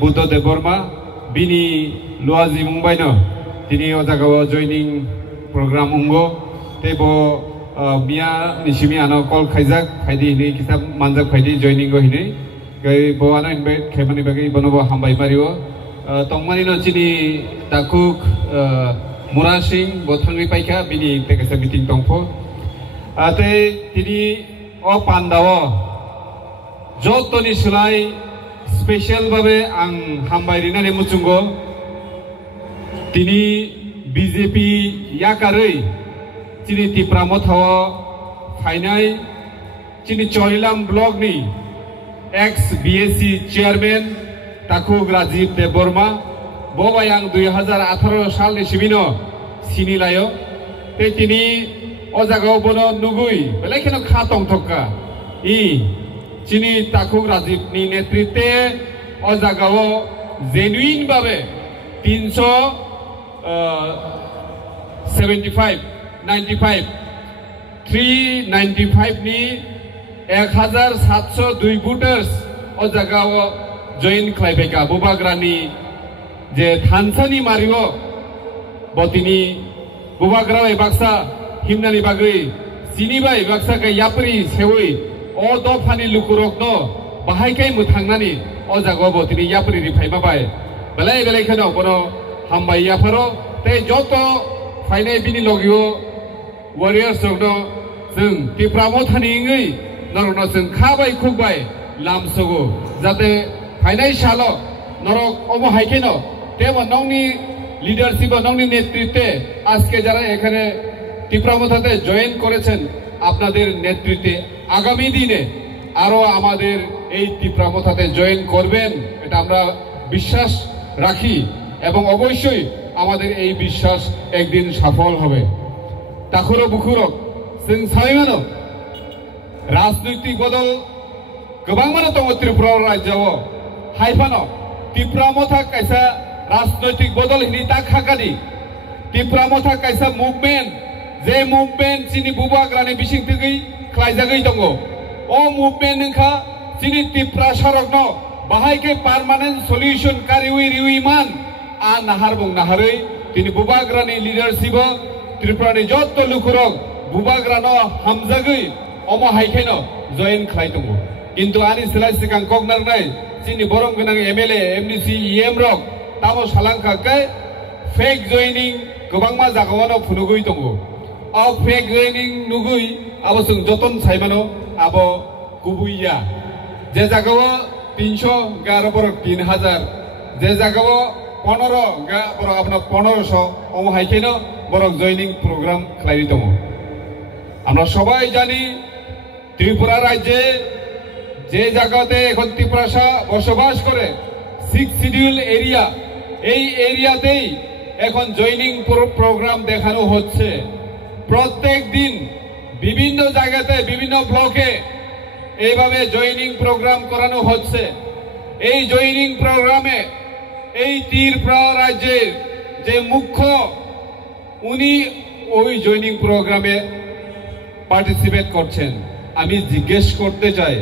বুদ্ধ দেববর্মা বিনি লুয়াজি মুম্বাই ন তিনি ও জায়গাও জয়নিং প্রোগ্রাম উঙ্গো তেবো মিয়া নিশিমি আনো কল খাইজাক খাইদি হিনি কিতাব মানজাক খাইদি জয়নিং গো হিনি gai bo ano invite khaimani bagi bonobo hambai mario tongmani no chini takuk murasing bo thangri paikha bini tekasa meeting tongpho ate tini o pandao jotoni sulai special babe ang hambai rinani muchungo tini BJP yakarei chini tipramo thaw phainai chini chorilam block ni ex BSc chairman Takuk Rajiv Deborma bobayang 2018 সাল ni sibino sinilayo te tini o jagao bono nugui belai kheno khatong thokka I chini Takuk Rajiv ni netritwe o jagao genuine babe 375 95 395 ni 1702 voters o jagao join khlaibeka bubagrani je thansani mario botini bubagrao baksa himnani bagri sinibai baksa ka yapri sewi o dofani lukurok no bahaikai muthangnani o jagao botini yapri ri phaima bai belai belai khano bono hambai yaparo te joto phainai bini logio warriors no जों तिप्रामो थानिङै नरनो जों खाबाय खुबाय लामसगो जाते फाइनाय सालो नरक अबो हाइकेनो तेबो नंनि leadership নংনি নেতৃত্বে আজকে যারা এখানে তিপ্রামোথাতে জয়েন করেছেন আপনাদের নেতৃত্বে আগামী দিনে আরো আমাদের এই তিপ্রামোথাতে জয়েন করবেন এটা আমরা বিশ্বাস রাখি এবং অবশ্যই আমাদের এই বিশ্বাস একদিন সফল হবে তাখুরো বুখুরো जों सानैमानो राजनैतिक बदल गोबां मानो दङ त्रिपुरा रायजोआव हाइफानो तिप्रामोथा कायसा राजनैतिक बदल हिनि ताखागानि तिप्रामोथा कायसा मुभमेन्ट जे मुभमेन्ट सिनि बुबाग्रानि बिसिंथिगै ख्लायजागै दङ अ मुभमेन्ट नोंखा सिनि तिप्रा सरकनो बाहायके पार्मानेन्ट सल्युशन कारिवि रिविमान आ नाहार बुं नाहारै दिनि बुबाग्रानि लिडारशिप त्रिपुरानि जत्त लुखुरक बुबाग्रानो हामजागै अमो हाइखेनो जयन खालायदोंमोन किन्तु आनि सिलाय सिगां कगनारनाय जोंनि बरम गोनां एमएलए एमडिसि इएम रक तामो सालांखाखै फेक जयनिं गोबांमा जागावानो फुनुगै दङ अ फेक जयनिं नुगै आबो जों जतन साइमानो आबो गुबुइया जे जागाव 300 गारो बरक 3000 जे जागाव 15 गा बरक आपना 1500 अमो हाइखेनो बरक जयनिं प्रग्राम खालायदों दङ আমরা সবাই জানি ত্রিপুরা রাজ্যে যে জায়গাতে এখন ত্রিপুরাসা বসবাস করে 6 শিডিউল এরিয়া এই এরিয়াতেই এখন জয়নিং প্রোগ্রাম দেখানো হচ্ছে প্রত্যেক দিন বিভিন্ন জায়গাতে বিভিন্ন ব্লকে এইভাবে জয়নিং প্রোগ্রাম করানো হচ্ছে এই জয়নিং প্রোগ্রামে এই ত্রিপুরা রাজ্যের যে মুখ্য উনি ওই জয়নিং প্রোগ্রামে পার্টিসিপেট করছেন আমি জিজ্ঞেস করতে চাই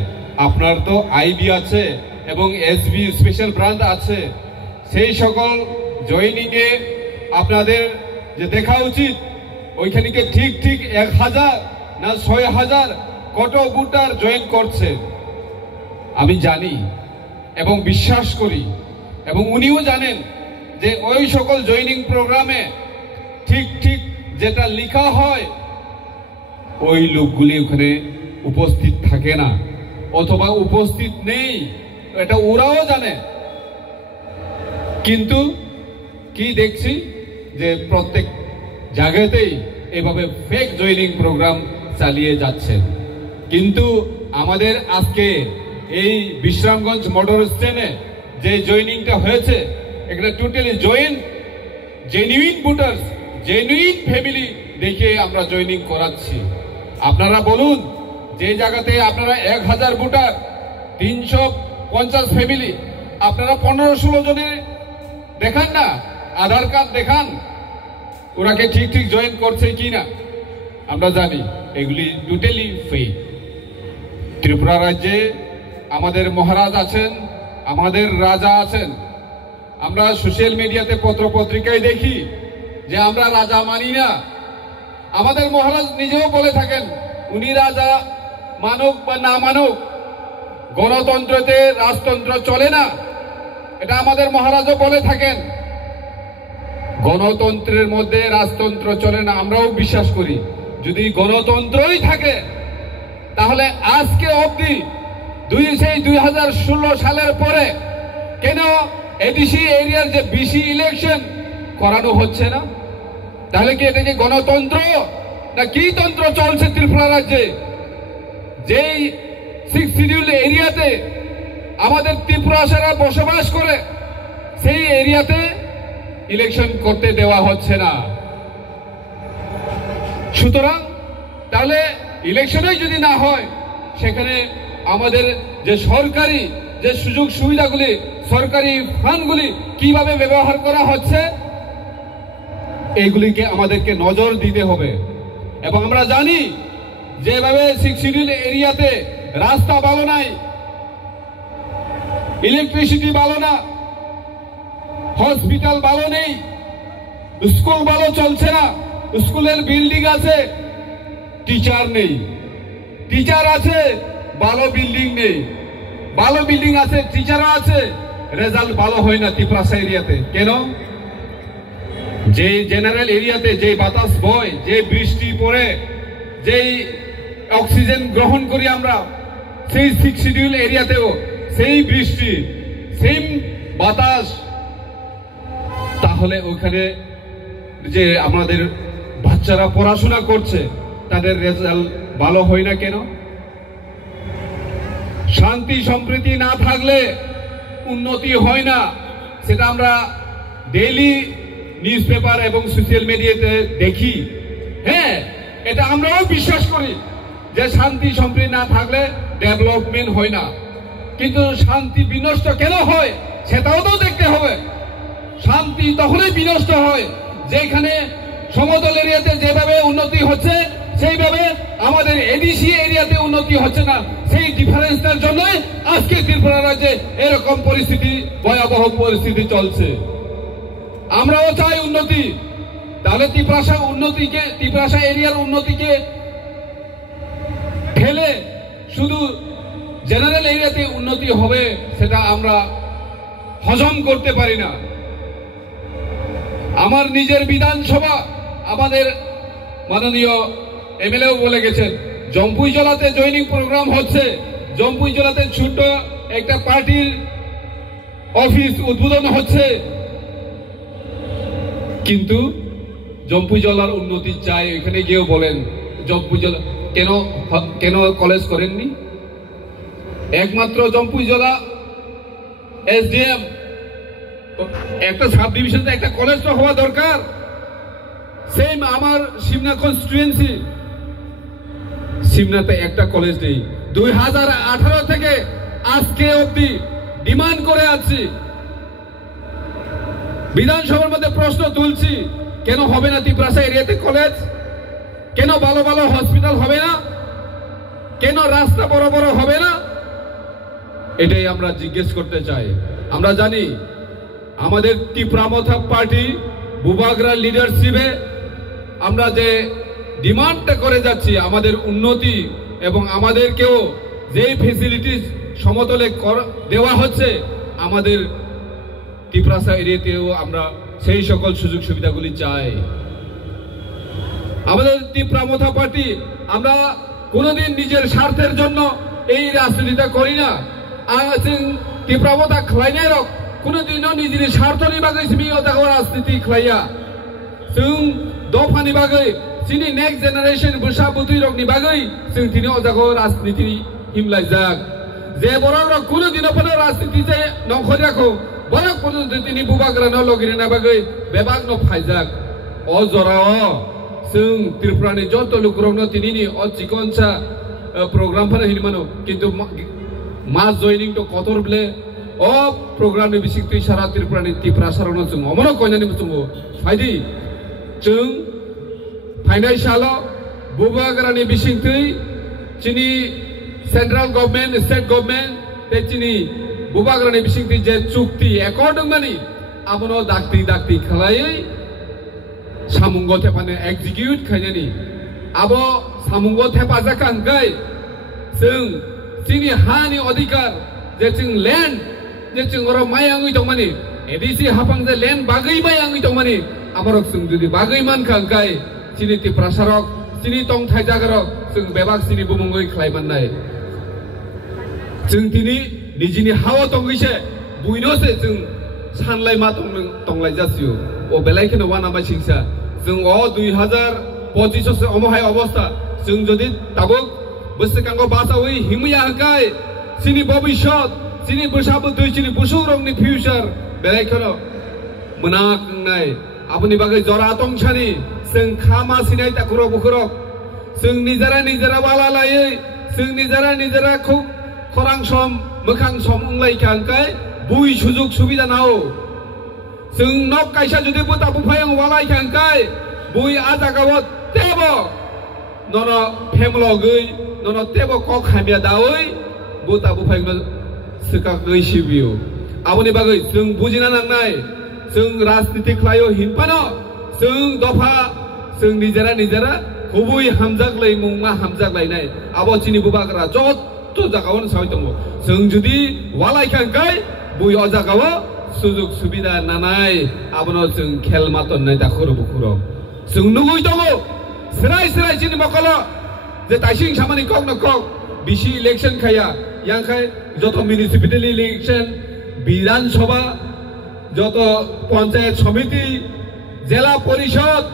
আপনার তো আইবি আছে এবং এসবি স্পেশাল ব্রাঞ্চ আছে সেই সকল জয়নিং এ আপনাদের যে দেখা উচিত ওইখানে কি ঠিক ঠিক 1000 না 6000 কত ভোটার জয়েন করছে আমি জানি এবং বিশ্বাস করি এবং উনিও জানেন যে ওই সকল জয়নিং প্রোগ্রামে ঠিক ঠিক যেটা লেখা হয় ওই লোকগুলি ওখানে উপস্থিত থাকে না অথবা উপস্থিত নেই এটা ওরাও জানে কিন্তু কি দেখছি যে প্রত্যেক জায়গাতেই এভাবে ফেক জয়নিং প্রোগ্রাম চালিয়ে যাচ্ছে কিন্তু আমাদের আজকে এই বিশ্রামগঞ্জ মোটর স্ট্যান্ডে যে জয়নিংটা হয়েছে এটা totally genuine voters genuine family দেখে আমরা জয়নিং করাচ্ছি আপনারা বলুন যে জায়গাতে আপনারা 1000 ভোটার 350 ফ্যামিলি আপনারা 15-16 জনে দেখান না আধার কার্ড দেখান ওরাকে ঠিক ঠিক জয়েন করছে কিনা আমরা জানি এগুলি টোটালি ফেক ত্রিপুরা রাজ্যে আমাদের মহারাজ আছেন আমাদের রাজা আছেন। আমরা সোশ্যাল মিডিয়াতে পত্র পত্রিকায় দেখি যে আমরা রাজা মানি না। আমাদের মহারাজ নিজেও বলে থাকেন, উনি রাজা মানুক বা না মানুক, গণতন্ত্রতে রাজতন্ত্র চলে না, এটা আমাদের মহারাজও বলে থাকেন। গণতন্ত্রের মধ্যে রাজতন্ত্র চলে না, আমরাও বিশ্বাস করি। যদি গণতন্ত্রই থাকে তাহলে আজকে অবধি 2016 সালের পরে কেন এডিসি এরিয়ার যে বিসি ইলেকশন করানো হচ্ছে না? তাহলে কি এটা কি গণতন্ত্র না কি তন্ত্র চলছে ত্রিপুরা রাজ্যে? যেই 6 শিডিউল এরিয়াতে আমাদের ত্রিপুরাসারা বসবাস করে, সেই এরিয়াতে ইলেকশন করতে দেওয়া হচ্ছে না। সুতরাং তাহলে ইলেকশনই যদি না হয়, সেখানে আমাদের যে সরকারি যে সুযোগ সুবিধাগুলি, সরকারি ফান্ডগুলি কিভাবে ব্যবহার করা হচ্ছে, এইগুলিকে আমাদেরকে নজর দিতে হবে। এবং আমরা জানি যেভাবে 6 শিডিউল এরিয়াতে রাস্তা ভালো নাই, ইলেকট্রিসিটি ভালো না, হসপিটাল ভালো নেই, স্কুল ভালো চলছে না, স্কুলের বিল্ডিং আছে, টিচার নেই, টিচার আছে, ভালো বিল্ডিং নেই, ভালো বিল্ডিং আছে, টিচারও আছে, রেজাল্ট ভালো হয় না ত্রিপুরাসা এরিয়াতে। কেন? যে জেনারেল এরিয়াতে যে বাতাস বয়, যে বৃষ্টি পড়ে, যেই অক্সিজেন গ্রহণ করি আমরা, সেই 6 শিডিউল এরিয়াতেও সেই বৃষ্টি, সেম বাতাস, তাহলে ওখানে যে আমাদের বাচ্চারা পড়াশোনা করছে তাদের রেজাল্ট ভালো হয় না কেন? শান্তি সম্প্রীতি না থাকলে উন্নতি হয় না, সেটা আমরা ডেইলি নিউজ পেপার এবং সোশ্যাল মিডিয়াতে দেখি। হ্যাঁ, এটা আমরাও বিশ্বাস করি যে শান্তি সম্প্রীতি না থাকলে ডেভেলপমেন্ট হয় না। কিন্তু শান্তি বিনষ্ট কেন হয় সেটাও তো দেখতে হবে। শান্তি তখনই বিনষ্ট হয় যেখানে সমতল এরিয়াতে যেভাবে উন্নতি হচ্ছে সেইভাবে আমাদের এডিসি এরিয়াতে উন্নতি হচ্ছে না। সেই ডিফারেন্সটার জন্যই আজকে ত্রিপুরা রাজ্যে এরকম পরিস্থিতি, ভয়াবহ পরিস্থিতি চলছে। আমরাও চাই উন্নতি, তাহলে ত্রিপুরাসা এরিয়ার উন্নতিকে ঠেলে শুধু জেনারেল এরিয়াতে উন্নতি হবে সেটা আমরা হজম করতে পারি না। আমার নিজের বিধানসভা, আমাদের মাননীয় এমএলএও বলে গেছেন, জম্পুই জেলাতে জয়নিং প্রোগ্রাম হচ্ছে, জম্পুই জেলাতে ছোট একটা পার্টির অফিস উদ্বোধন হচ্ছে, কিন্তু জম্পুই জেলার উন্নতি চাই। এখানে গিয়েও বলেন জম্পুই জেলা কেন কলেজ করেননি? একমাত্র জম্পুই জেলা এসডিএম একটা সাব ডিভিশনে একটা কলেজ তো হওয়া দরকার। সেম আমার সিমনা কনস্টিটুয়েন্সি, সিমনাতে একটা কলেজ নেই। 2018 থেকে আজকে অবধি ডিমান্ড করে আছি, বিধানসভার মধ্যে প্রশ্ন তুলছি, কেন হবে না ত্রিপুরাসা এরিয়াতে কলেজ? কেন ভালো ভালো হসপিটাল হবে না? কেন রাস্তা বড় বড় হবে না? এটাই আমরা জিজ্ঞেস করতে চাই। আমরা জানি আমাদের ত্রিপুরা পার্টি বুবাগরা লিডারশিপে আমরা যে ডিমান্ডটা করে যাচ্ছি, আমাদের উন্নতি এবং আমাদেরকেও যেই ফেসিলিটিস সমতলে দেওয়া হচ্ছে, আমাদের ত্রিপুরাসা এরিয়াতেও আমরা সেই সকল সুযোগ সুবিধাগুলি চাই। আমাদের ত্রিপুরা পার্টি আমরা কোনোদিন নিজের স্বার্থের জন্য এই রাজনীতিটা করি না। ত্রিপুরা খাইনাই রক কোনোদিনও নিজের স্বার্থ নিবাগै রাজনীতি খাইয়া जों दफानि बागै जोंनि नेक्स्ट जेनारेशन बोसा बुथुइ रकनि बागै जों दिनै अजाखौ राजनीति हिमलायजाक जे बरक रक कुनु दिनफोर राजनीति जे नखरियाखौ बरक पर्यन्त दिनै बुबाग्रानो लगिरिना बागै बेबाग न फायजाक अ जराव जों त्रिपुरानि जत लुकरनो दिनैनि अ चिकनसा प्रग्रामफोर हिमानो किन्तु मास जयनिं तो कतर ब्ले अ प्रग्रामनि बिसिक्ति सारा त्रिपुरानि टिप्रासारनो जों अमनो कयनानि जों फायदि जों फाइनान्सियल बुबाग्रानि बिसिंथै जोंनि सेंट्रल गभर्नमेंट स्टेट गभर्नमेंट जोंनि bubagrani bisingti je chukti according mani abono dakti khalai samungo thepane execute khainani abo samungo thepajakan gai जों जोंनि हानि अधिकार जे जों लेन्ड जे जों रो मायांगै दं माने एदिसि हाफां जे लेन्ड बागै मायांगै दं माने आमरक जों जुदि बागै मानखांखाय सिनि ति प्रसारक सिनि तं थाइजागरक जों बेबाक सिनि बुमुंगै खालायमाननाय जों दिनि निजिनि हावा दंगैसे बुइनोसे जों सानलाय मा दंलाय जासियो ओ बेलायखनो वाना मा सिंसा जों अ 2025 से अमहाय अवस्था जों जदि दाबो Besekango basawi himya kai sini bobishot sini bersabut tu sini busurong ni future belakano menak nai apuni bagai jora tongchani seng khama sinai takuro bukurok seng nijara wala lai seng nijara khuk khorang som mokhang som unglai kai bui sujuk subida nao seng nok kaisa jodi buta bufayang walai kai bui ajagawat tebo nono phemlogei nono tebo kok hamia daoi buta bufayang seka gei sibiu aboni bagai जों बुजिना नांनाय जों राजनीति खायो हिनपानो जों दफा जों निजरा गुबै हामजागलाय मुंमा हामजागलायनाय आबो चिनि बुबाग्रा जत जागावन साय दङ जों जुदि वालायखांगाय बुय अजागाव सुजुग सुबिदा नानाय आबनो जों खेल मातननाय दाखुरो बुखुरो जों नुगै दङ सेराय चिनि मकलो जे ताइसिं सामानि कक न कक बिसि इलेक्शन खाया यांखाय जत म्युनिसिपालिटी इलेक्शन विधानसभा যত পঞ্চায়েত সমিতি জেলা পরিষদ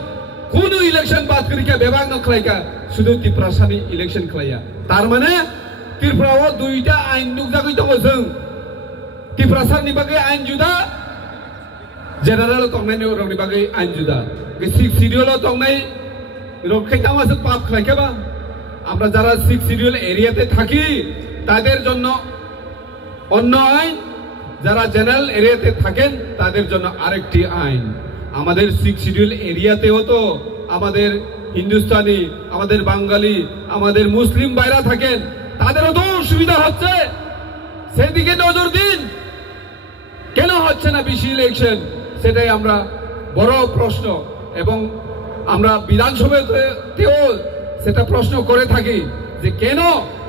কোন ইলেকশন বাদ করিকা বিভাগ নখলাইকা শুধু ত্রিপুরাসানি ইলেকশন খাইয়া তার মানে ত্রিপুরাও দুইটা আইন নুকজাগৈ দङ जों ত্রিপুরাসানি বাগै আইন जुदा জেনারেল তংনাইনি রংনি বাগै আইন जुदा সিক্স শিডিউল তংনাই রক্ষাইতামাসে পাপ খাইকাবা আমরা যারা সিক্স শিডিউল এরিয়াতে থাকি তাদের জন্য অন্য আইন যারা জেনারেল এরিয়াতে থাকেন তাদের জন্য আরেকটি আইন আমাদের সিক্স শিডিউল এরিয়াতেও তো আমাদের হিন্দুস্তানি আমাদের বাঙালি আমাদের মুসলিম ভাইরা থাকেন তাদেরও তো সুবিধা হচ্ছে সেদিকে নজর দিন কেন হচ্ছে না বিসি ইলেকশন সেটাই আমরা বড় প্রশ্ন এবং আমরা বিধানসভাতেও সেটা প্রশ্ন করে থাকি যে কেন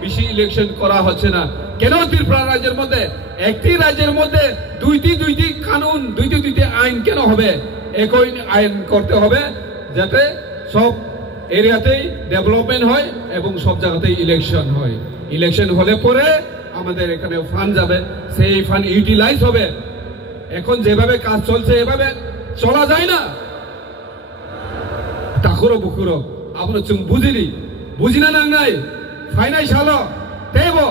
বিসি ইলেকশন করা হচ্ছে না কেন ত্রিপুরা রাজ্যের মধ্যে একটি রাজ্যের মধ্যে দুইটি কানুন দুইটি আইন কেন হবে একই আইন করতে হবে যাতে সব এরিয়াতেই ডেভেলপমেন্ট হয় এবং সব জায়গাতেই ইলেকশন হয় ইলেকশন হলে পরে আমাদের এখানে ফান্ড যাবে সেই ফান্ড ইউটিলাইজ হবে এখন যেভাবে কাজ চলছে এভাবে চলা যায় না তাকুরো বুকুরো আপনার जों বুঝিনা নাংনাই ফাইনান্সিয়াল তেবো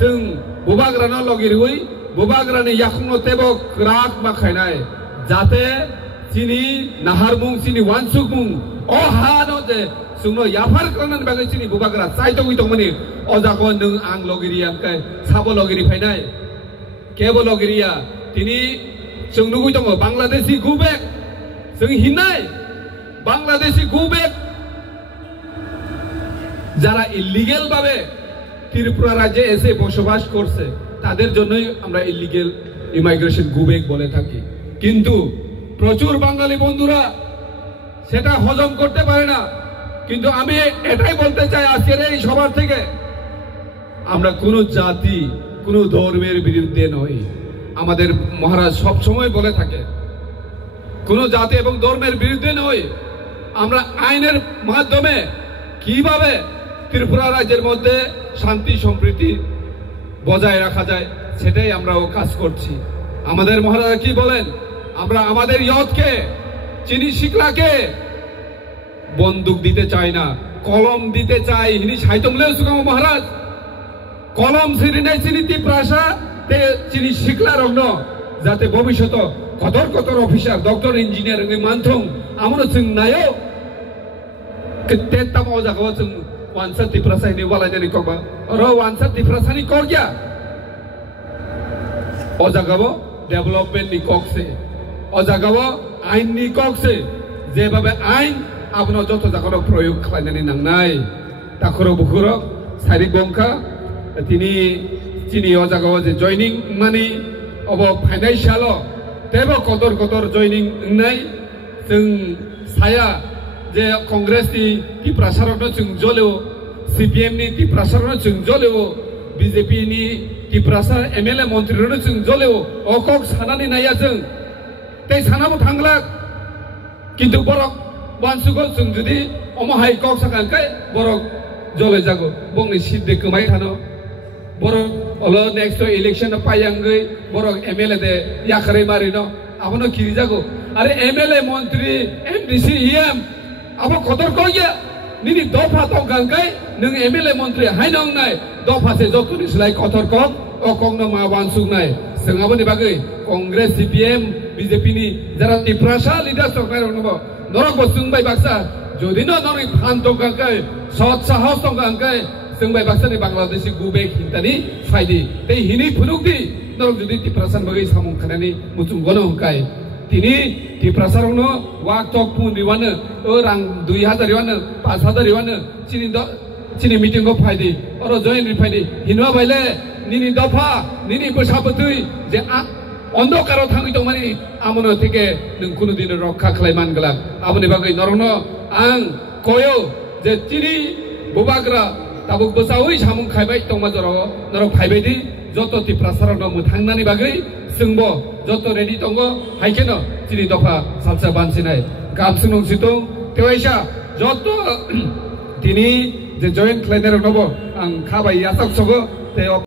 जों बुबाग्राना लगिरुई बुबाग्रानि याखुंनो तेबो क्राक मा खायनाय जाते चिनि नाहारमुं चिनि वानसुकमुं अ हानो जे जोंनो याफार करनानै बागै चिनि बुबाग्रा चाइतोगै दंमोनि अजाखौ नों आं लगिरिया ओमफ्राय साबो लगिरि फायनाय केबो लगिरिया तिनि जों नुगै दङ बांलादेशी गुबेक जों हिननाय बांलादेशी गुबेक যারা ইলিগেল ভাবে ত্রিপুরা রাজ্যে এসে বসবাস করছে তাদের জন্যই আমরা ইলিগেল ইমিগ্রেশন গুবেক বলে থাকি কিন্তু প্রচুর বাঙালি বন্ধুরা সেটা হজম করতে পারে না কিন্তু আমি এটাই বলতে চাই আজকের এই সবার থেকে আমরা কোন জাতি কোন ধর্মের বিরুদ্ধে নই আমাদের মহারাজ সব সময় বলে থাকে কোন জাতি এবং ধর্মের বিরুদ্ধে নই আমরা আইনের মাধ্যমে কিভাবে ত্রিপুরা রাজ্যের মধ্যে শান্তি সম্প্রীতি বজায় রাখা যায় সেটাই আমরাও কাজ করছি আমাদের মহারাজ কি বলেন আমরা আমাদের ইয়তকে চিনি শিকলাকে বন্দুক দিতে চাই না কলম দিতে চাই হিনি সাইতমলেও সুগাম মহারাজ কলম সিরিনাই চিনি ত্রিপুরাসা তে চিনি শিকলা রংন যাতে ভবিষ্যৎ কতর অফিসার ডক্টর ইঞ্জিনিয়ার মানথং আমরা जों নায়ো তেতাম অজাগো जों वानसा ত্রিপুরাসানি वालायनानै कबा र वानसा ত্রিপুরাसानि करगिया अजागाव डेभलपमेंट नि कक्से अजागाव आइन नि कक्से जेबाबे आइन आपनो जत जागाव प्रयोग खालायनानै नांनाय ताखरो बुखरो सारि बंखा तिनि chini o jaga o je joining mani obo financial o tebo kotor joining nai जों saya je congress ti prasarok no जों joleo CPM ni ti prasarok no जों joleo BJP ni ti prasar MLA মন্ত্রী no जों joleo okok sanani naya जों tei sanabo thangla কিন্তু borok wansugo जों judi omo hai kok sakankai borok jole jago bongni sidde kemai thano borok olo next election payangai borok MLA de yakare marino abono kiri jago are MLA মন্ত্রী MDC EM abo kotor koya nini dofa tong kankai nung MLA মন্ত্রী hainong nai dofa se jotuni slai kotor kok o kongno ma wansuk nai sengabo ni bagai Congress CPM BJP ni jara tiprasa leader soknai rongno norok bo sungbai baksa jodi no norok phan tong kankai sot sahos tong kankai sungbai baksa ni Bangladeshi gubek hintani faidi tei hini phunukdi norok jodi tiprasan bagai samung khanani muchung gono kai tini tiprasarongno wak tok pun riwana orang 2000 riwana 5000 riwana chini meeting ko faidi oro join ri faidi hinwa baile nini dofa nini bosabutui je অন্ধকারও থাকি তো মানে আমনো থেকে নং কোনো দিন রক্ষা খালাইমান গলা আমনি বাগৈ নরনো আং কয়ো যে চিনি বুবাগ্রা তাবুক বসাওই সামুং খাইবাই তংমা জর নরক খাইবাইদি যত তি প্রসারণ মুথাংনানি বাগৈ जोंबो যত রেডি দङ হাইকেনো চিনি দফা সালসা বানसिनाय গামসुंग सितों तेवाइसा যত তিনি যে জয়েন্ট ক্লাইনার নব আং খাবাই আসাক সগো তে